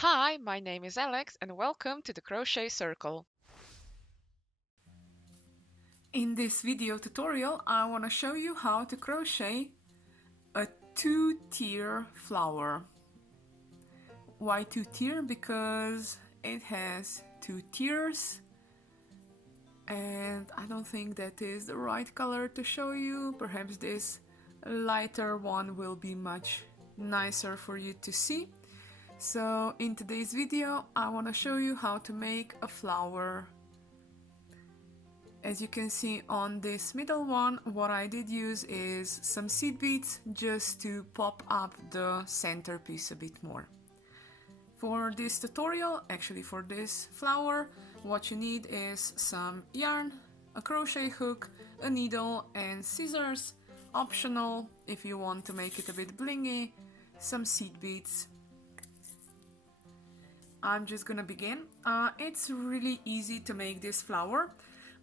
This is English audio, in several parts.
Hi, my name is Alex and welcome to the Crochet Circle. In this video tutorial, I want to show you how to crochet a two-tier flower. Why two-tier? Because it has two tiers and I don't think that is the right color to show you. Perhaps this lighter one will be much nicer for you to see. So in today's video, I want to show you how to make a flower. As you can see on this middle one, what I did use is some seed beads just to pop up the centerpiece a bit more. For this tutorial, actually for this flower, what you need is some yarn, a crochet hook, a needle and scissors. Optional if you want to make it a bit blingy, some seed beads. I'm just gonna begin. It's really easy to make this flower.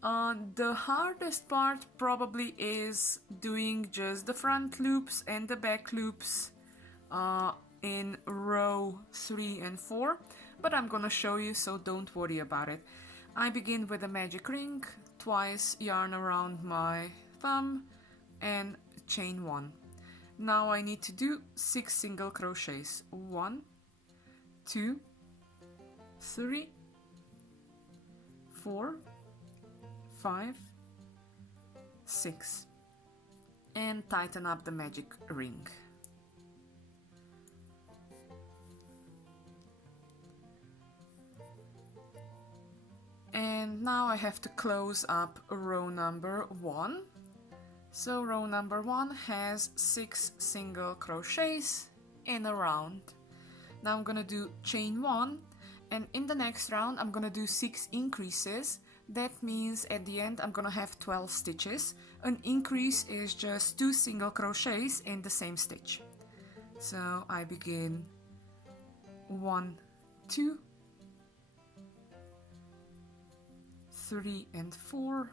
The hardest part probably is doing just the front loops and the back loops in row 3 and 4, but I'm gonna show you, so don't worry about it. I begin with a magic ring, twice yarn around my thumb and chain 1. Now I need to do 6 single crochets. 1, 2, 3, 4, 5, 6, and tighten up the magic ring. And now I have to close up row number 1. So row number 1 has 6 single crochets in a round. Now I'm gonna do chain 1, and in the next round I'm gonna do 6 increases. That means at the end I'm gonna have 12 stitches. An increase is just 2 single crochets in the same stitch. So I begin 1, 2, 3 and 4,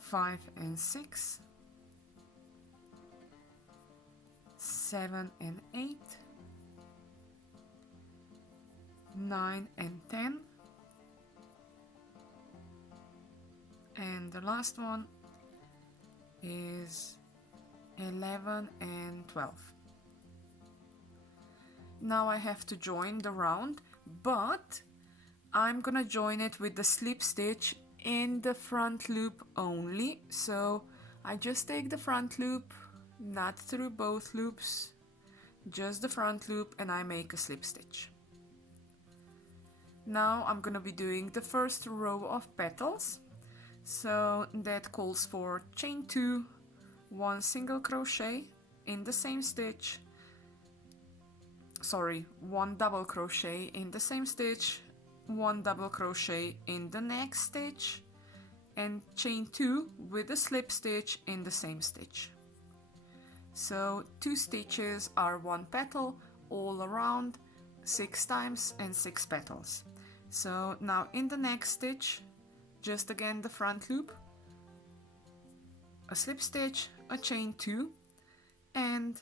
5 and 6, 7 and 8, 9 and 10, and the last one is 11 and 12. Now I have to join the round, but I'm gonna join it with the slip stitch in the front loop only. So I just take the front loop, not through both loops, just the front loop, and I make a slip stitch. Now I'm gonna be doing the first row of petals. So that calls for chain 2, 1 single crochet in the same stitch, sorry, 1 double crochet in the same stitch, 1 double crochet in the next stitch, and chain 2 with a slip stitch in the same stitch. So 2 stitches are 1 petal all around, 6 times and 6 petals. So now in the next stitch, just again the front loop, a slip stitch, a chain 2 and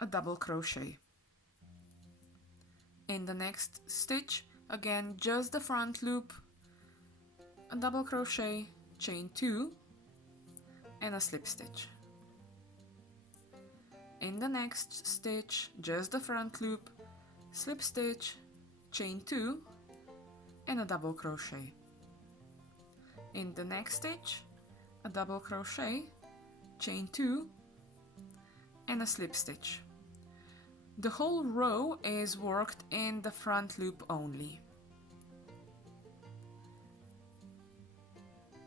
a double crochet. In the next stitch, again just the front loop, a double crochet, chain 2 and a slip stitch. In the next stitch, just the front loop, slip stitch, chain 2 and a double crochet. In the next stitch, a double crochet, chain 2 and a slip stitch. The whole row is worked in the front loop only.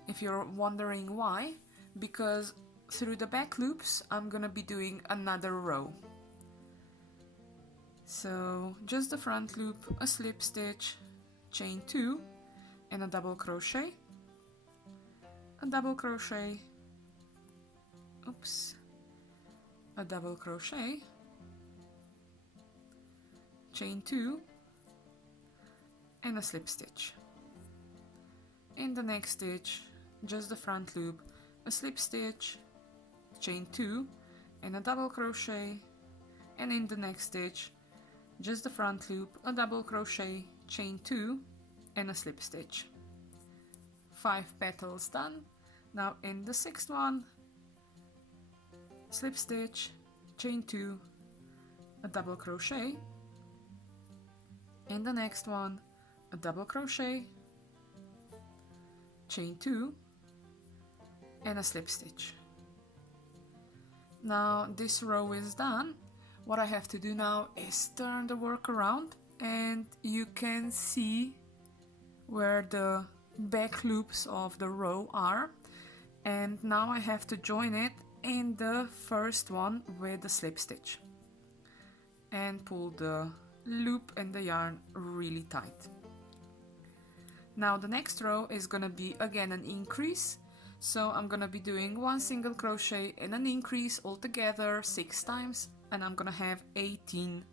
If you're wondering why, because through the back loops I'm gonna be doing another row. So just the front loop, a slip stitch, chain 2 and a double crochet, a double crochet, oops, a double crochet, chain 2 and a slip stitch. In the next stitch, just the front loop, a slip stitch, chain 2 and a double crochet, and in the next stitch just the front loop, a double crochet, chain 2 and a slip stitch. 5 petals done. Now in the 6th one, slip stitch, chain 2, a double crochet. In the next one, a double crochet, chain 2 and a slip stitch. Now this row is done. What I have to do now is turn the work around, and you can see where the back loops of the row are, and now I have to join it in the first one with the slip stitch and pull the loop and the yarn really tight. Now the next row is gonna be again an increase, so I'm gonna be doing 1 single crochet and an increase altogether 6 times, and I'm gonna have 18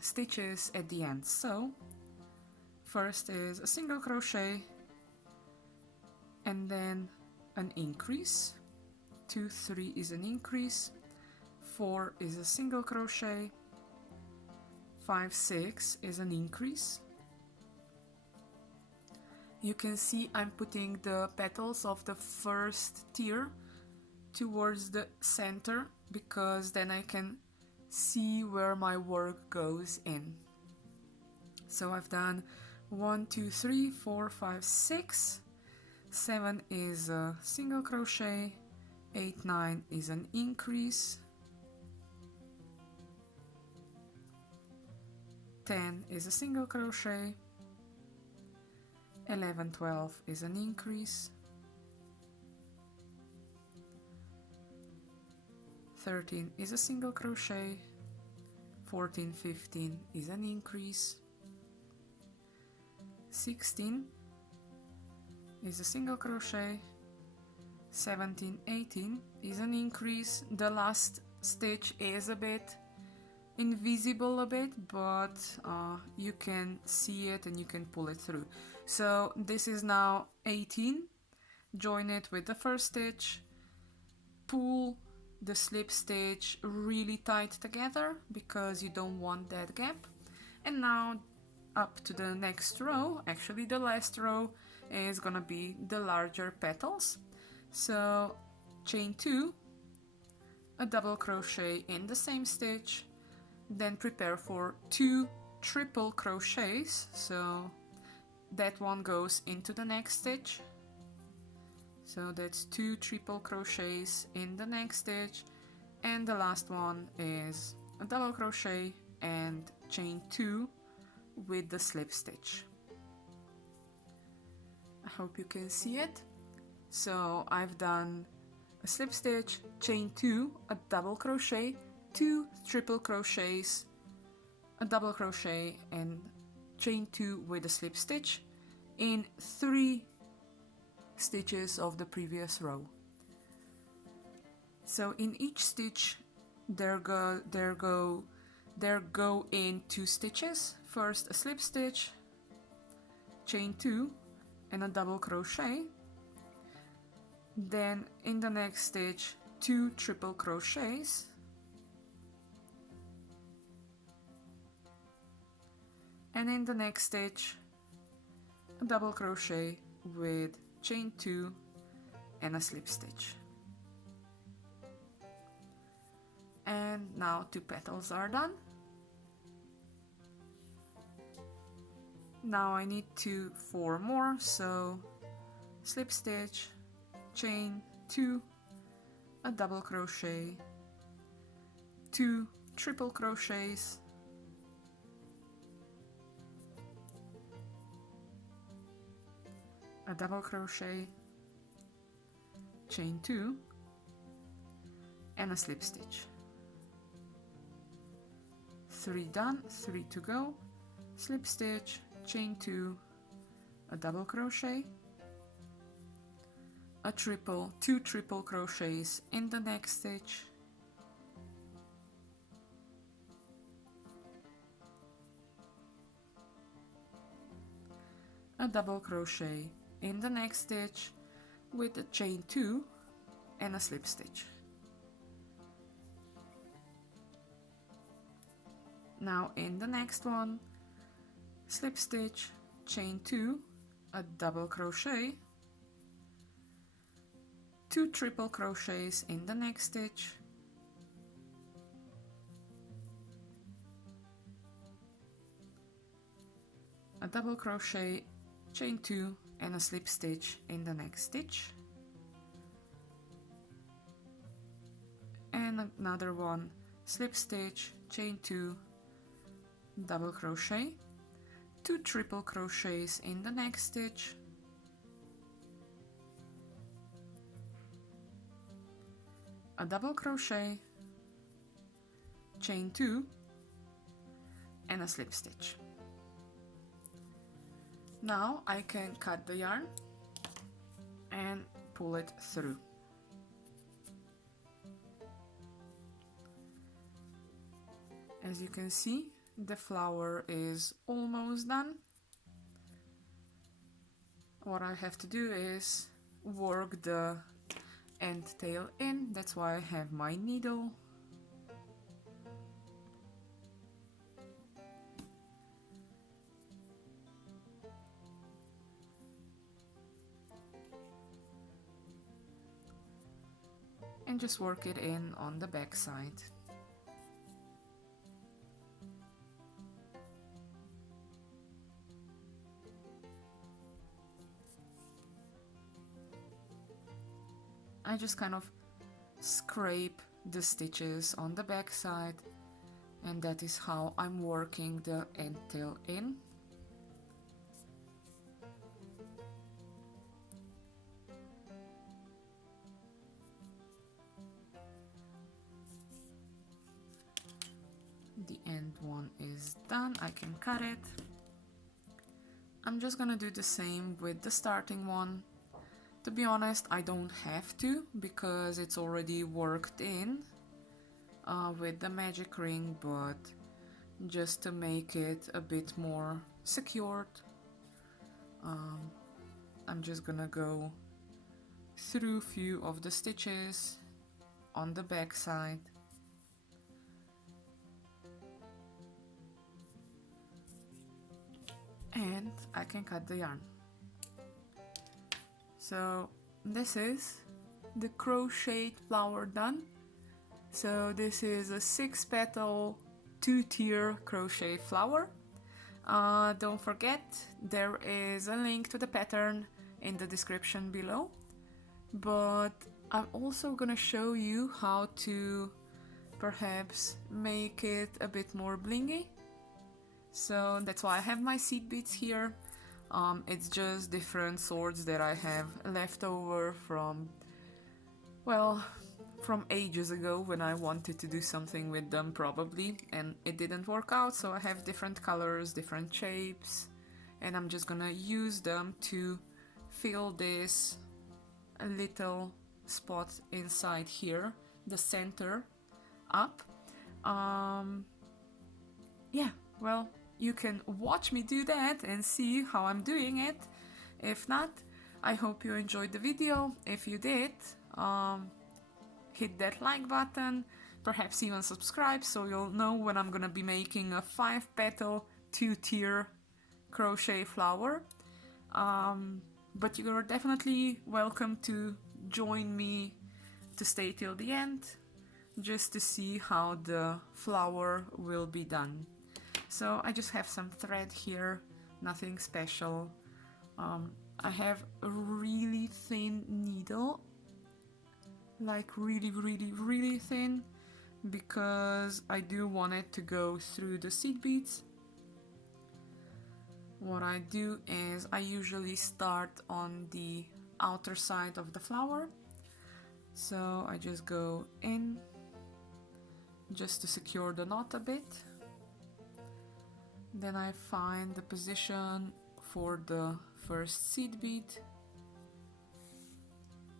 stitches at the end. So first is a single crochet and then an increase, 2, 3 is an increase, 4 is a single crochet, 5, 6 is an increase. You can see I'm putting the petals of the first tier towards the center, because then I can see where my work goes in. So I've done 1, 2, 3, 4, 5, 6, 7 is a single crochet, 8, 9 is an increase, 10 is a single crochet, 11, 12 is an increase, 13 is a single crochet, 14, 15 is an increase, 16 is a single crochet, 17, 18 is an increase. The last stitch is a bit invisible but you can see it and you can pull it through. So this is now 18, join it with the first stitch, pull the slip stitch really tight together because you don't want that gap, and now up to the next row. Actually the last row is gonna be the larger petals, so chain 2, a double crochet in the same stitch, then prepare for 2 triple crochets, so that one goes into the next stitch, so that's 2 triple crochets in the next stitch, and the last one is a double crochet and chain 2 with the slip stitch. I hope you can see it. So I've done a slip stitch, chain 2, a double crochet, 2 triple crochets, a double crochet and chain 2 with a slip stitch in 3 stitches of the previous row. So in each stitch there go in 2 stitches. First a slip stitch, chain 2 and a double crochet, then in the next stitch 2 triple crochets, and in the next stitch a double crochet with chain 2 and a slip stitch. And now 2 petals are done. Now I need 4 more, so slip stitch, chain 2, a double crochet, 2 triple crochets, a double crochet, chain 2 and a slip stitch. 3 done, 3 to go, slip stitch, chain 2, a double crochet, a triple, 2 triple crochets in the next stitch, a double crochet in the next stitch with a chain 2 and a slip stitch. Now in the next one, slip stitch, chain 2, a double crochet, 2 triple crochets in the next stitch, a double crochet, chain 2 and a slip stitch in the next stitch, and another one, slip stitch, chain 2, double crochet, 2 triple crochets in the next stitch, a double crochet, chain 2 and a slip stitch. Now I can cut the yarn and pull it through. As you can see, the flower is almost done. What I have to do is work the end tail in. That's why I have my needle. And just work it in on the back side. I just kind of scrape the stitches on the back side, and that is how I'm working the end tail in. The end one is done, I can cut it. I'm just gonna do the same with the starting one. To be honest, I don't have to because it's already worked in with the magic ring, but just to make it a bit more secured, I'm just gonna go through a few of the stitches on the back side. And I can cut the yarn. So this is the crocheted flower done. So this is a 6-petal 2-tier crochet flower. Don't forget, there is a link to the pattern in the description below, but I'm also gonna show you how to perhaps make it a bit more blingy. So that's why I have my seed beads here. It's just different sorts that I have left over from, well, from ages ago when I wanted to do something with them probably, and it didn't work out, so I have different colors, different shapes, and I'm just gonna use them to fill this little spot inside here, the center, up. Yeah, well, you can watch me do that and see how I'm doing it. If not, I hope you enjoyed the video. If you did, hit that like button, perhaps even subscribe so you'll know when I'm gonna be making a 5-petal 2-tier crochet flower. But you are definitely welcome to join me to stay till the end, just to see how the flower will be done. So I just have some thread here, nothing special. I have a really thin needle, like really thin, because I do want it to go through the seed beads. What I do is I usually start on the outer side of the flower, so I just go in just to secure the knot a bit. Then I find the position for the first seed bead.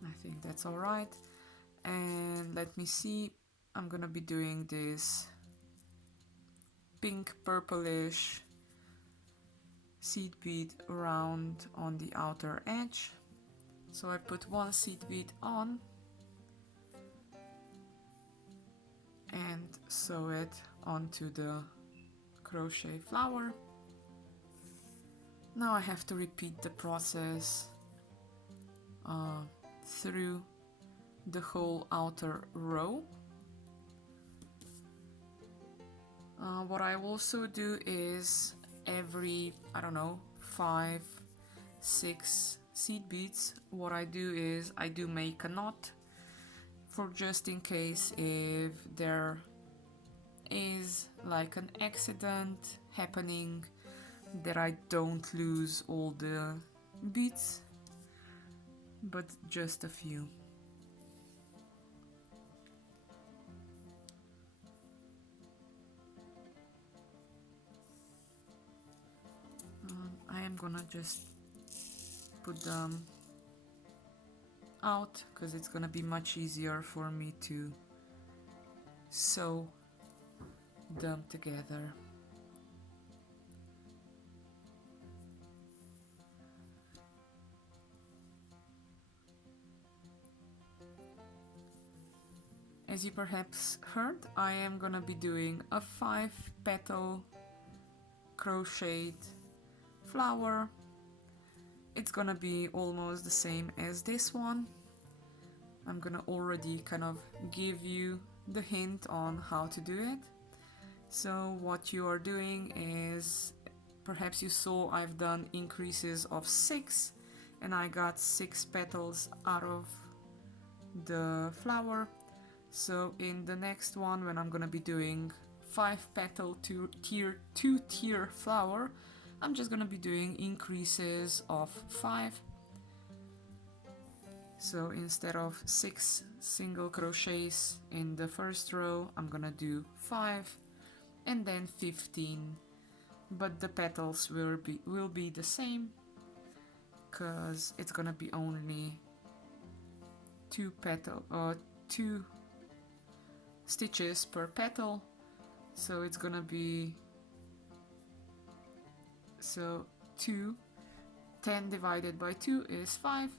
I think that's alright. And let me see, I'm gonna be doing this pink purplish seed bead around on the outer edge. So I put one seed bead on and sew it onto the crochet flower. Now I have to repeat the process through the whole outer row. What I also do is every, I don't know, 5, 6 seed beads, what I do is I do make a knot for just in case if there is like an accident happening that I don't lose all the beads, but just a few. I am gonna just put them out because it's gonna be much easier for me to sew them together. As you perhaps heard, I am gonna be doing a 5-petal crocheted flower. It's gonna be almost the same as this one. I'm gonna already kind of give you the hint on how to do it. So what you are doing is, perhaps you saw I've done increases of 6 and I got 6 petals out of the flower. So in the next one, when I'm gonna be doing 5-petal to two-tier flower, I'm just gonna be doing increases of 5. So instead of 6 single crochets in the first row, I'm gonna do 5 and then 15, but the petals will be the same because it's gonna be only 2 stitches per petal, so it's gonna be 10 divided by 2 is 5,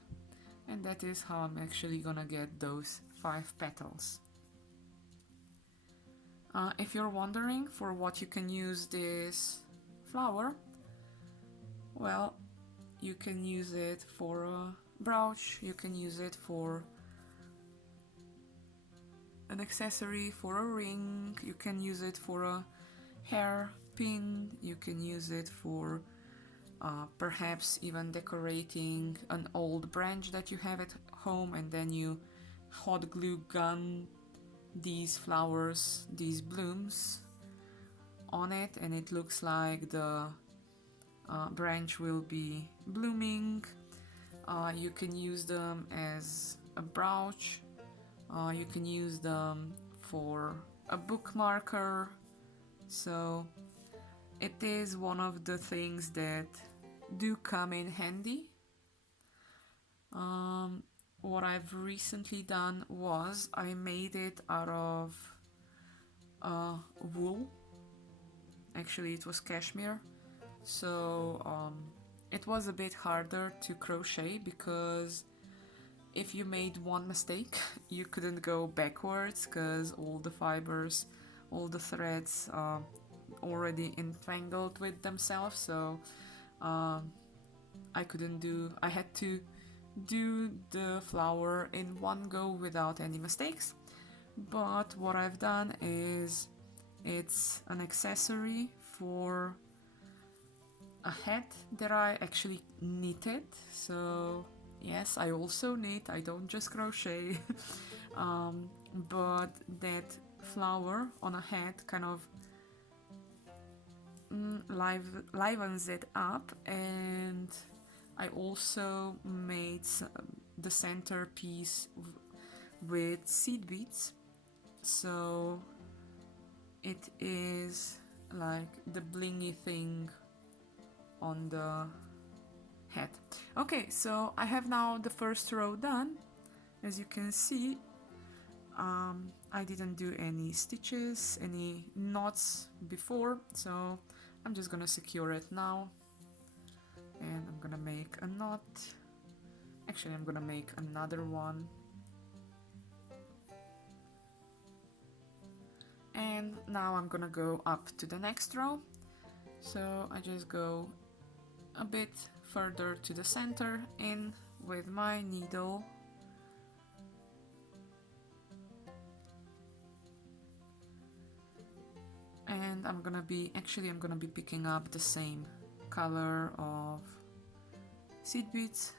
and that is how I'm actually gonna get those 5 petals. If you're wondering for what you can use this flower, well, you can use it for a brooch, you can use it for an accessory, for a ring, you can use it for a hair pin, you can use it for perhaps even decorating an old branch that you have at home, and then you hot glue gun these flowers, these blooms on it, and it looks like the branch will be blooming. You can use them as a brooch, you can use them for a bookmarker, so it is one of the things that do come in handy. What I've recently done was I made it out of wool. Actually, it was cashmere, so it was a bit harder to crochet because if you made one mistake, you couldn't go backwards because all the fibers, all the threads already entangled with themselves, so I had to do the flower in one go without any mistakes. But what I've done is it's an accessory for a hat that I actually knitted. So yes, I also knit, I don't just crochet. But that flower on a hat kind of livens it up, and I also made the centerpiece with seed beads, so it is like the blingy thing on the hat. Okay, so I have now the first row done. As you can see, I didn't do any stitches, any knots before, so I'm just gonna secure it now, and I'm gonna make a knot. Actually, I'm gonna make another one, and now I'm gonna go up to the next row. So I just go a bit further to the center in with my needle. And I'm gonna be picking up the same color of seed beads.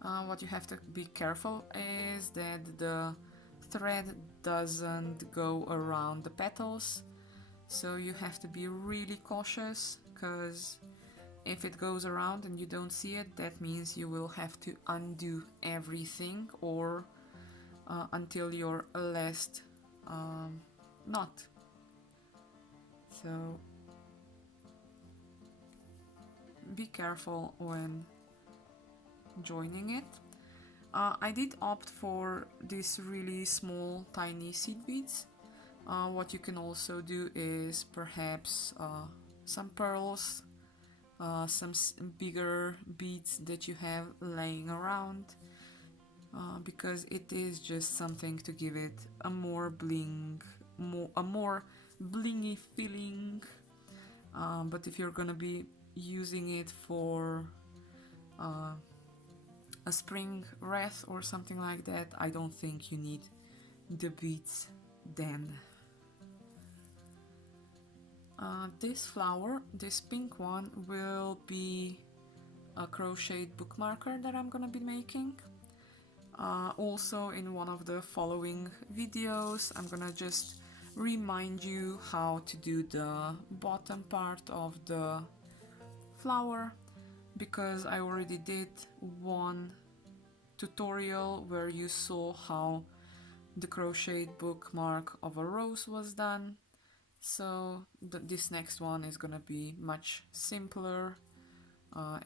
What you have to be careful is that the thread doesn't go around the petals, so you have to be really cautious, because if it goes around and you don't see it, that means you will have to undo everything, or until your last knot. So be careful when joining it. I did opt for these really small tiny seed beads. What you can also do is perhaps some pearls, some bigger beads that you have laying around, because it is just something to give it a more blingy feeling. But if you're gonna be using it for a spring wreath or something like that, I don't think you need the beads then. This flower, this pink one, will be a crocheted bookmarker that I'm gonna be making. Also in one of the following videos I'm gonna just remind you how to do the bottom part of the flower, because I already did one tutorial where you saw how the crocheted bookmark of a rose was done. So this next one is gonna be much simpler.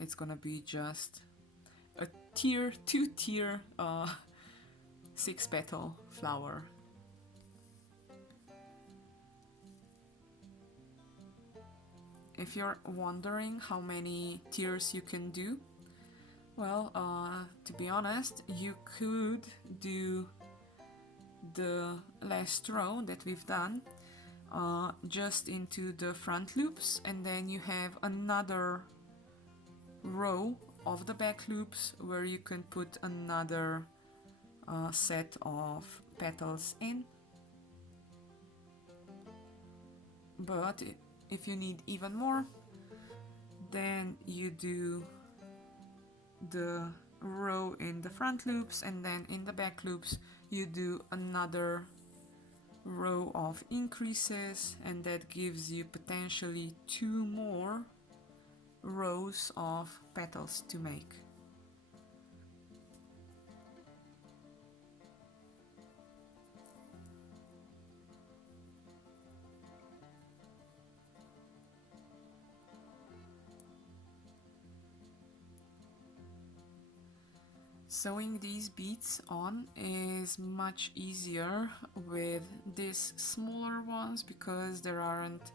It's gonna be just a two-tier 6-petal flower. If you're wondering how many tiers you can do, well, to be honest, you could do the last row that we've done just into the front loops, and then you have another row of the back loops where you can put another set of petals in. But if you need even more, then you do the row in the front loops, and then in the back loops you do another row of increases, and that gives you potentially 2 more rows of petals to make. Sewing these beads on is much easier with these smaller ones because there aren't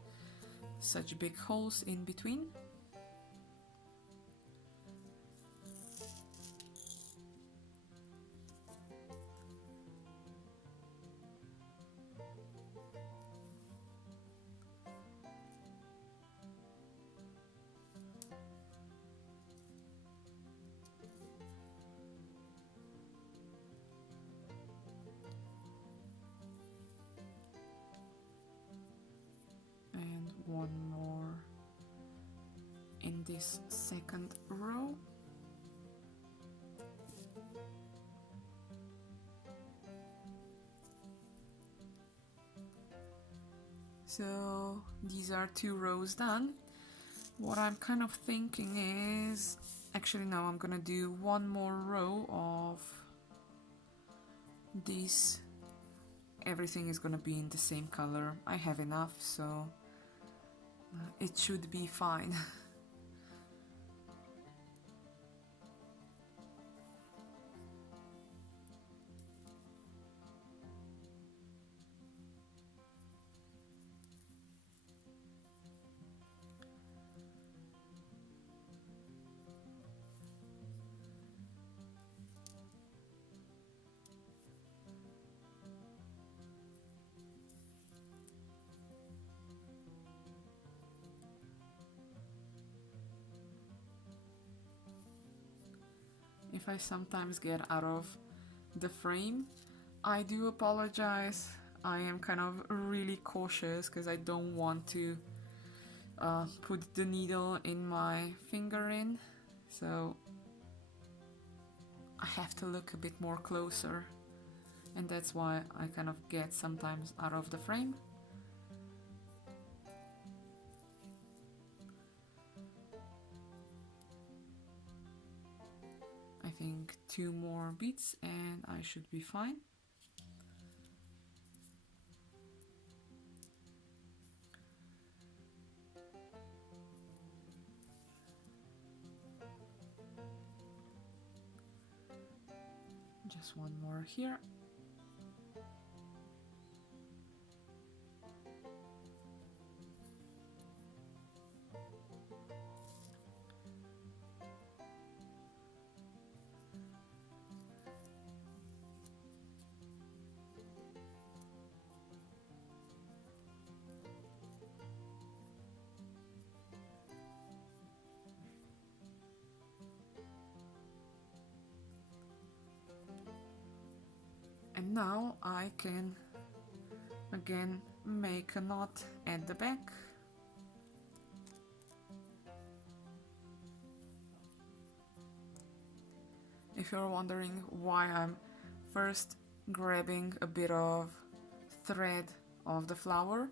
such big holes in between. And one more in this second row. So these are 2 rows done. What I'm kind of thinking is, actually now I'm gonna do 1 more row of these. Everything is gonna be in the same color. I have enough, so it should be fine. if I sometimes get out of the frame. I do apologize. I am kind of really cautious because I don't want to put the needle in my finger in, so I have to look a bit more closer, and that's why I kind of get sometimes out of the frame. I think 2 more beats and I should be fine. Just 1 more here. And now I can again make a knot at the back. If you're wondering why I'm first grabbing a bit of thread of the flower,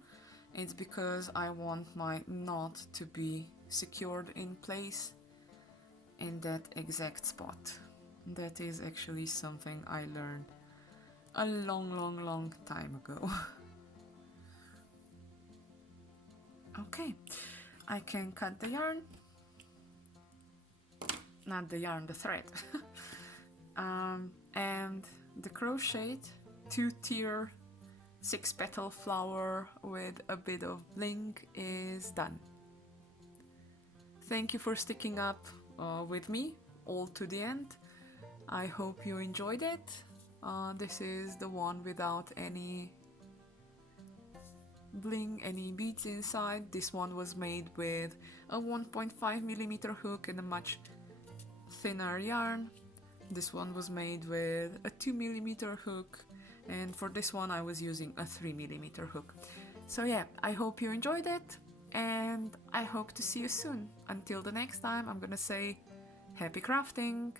it's because I want my knot to be secured in place in that exact spot. That is actually something I learned a long time ago. Okay, I can cut the yarn. Not the yarn, the thread. And the crocheted 2-tier 6-petal flower with a bit of bling is done. Thank you for sticking up with me all to the end. I hope you enjoyed it. This is the one without any bling, any beads inside. This one was made with a 1.5mm hook and a much thinner yarn. This one was made with a 2mm hook, and for this one I was using a 3mm hook. So yeah, I hope you enjoyed it, and I hope to see you soon. Until the next time, I'm gonna say happy crafting!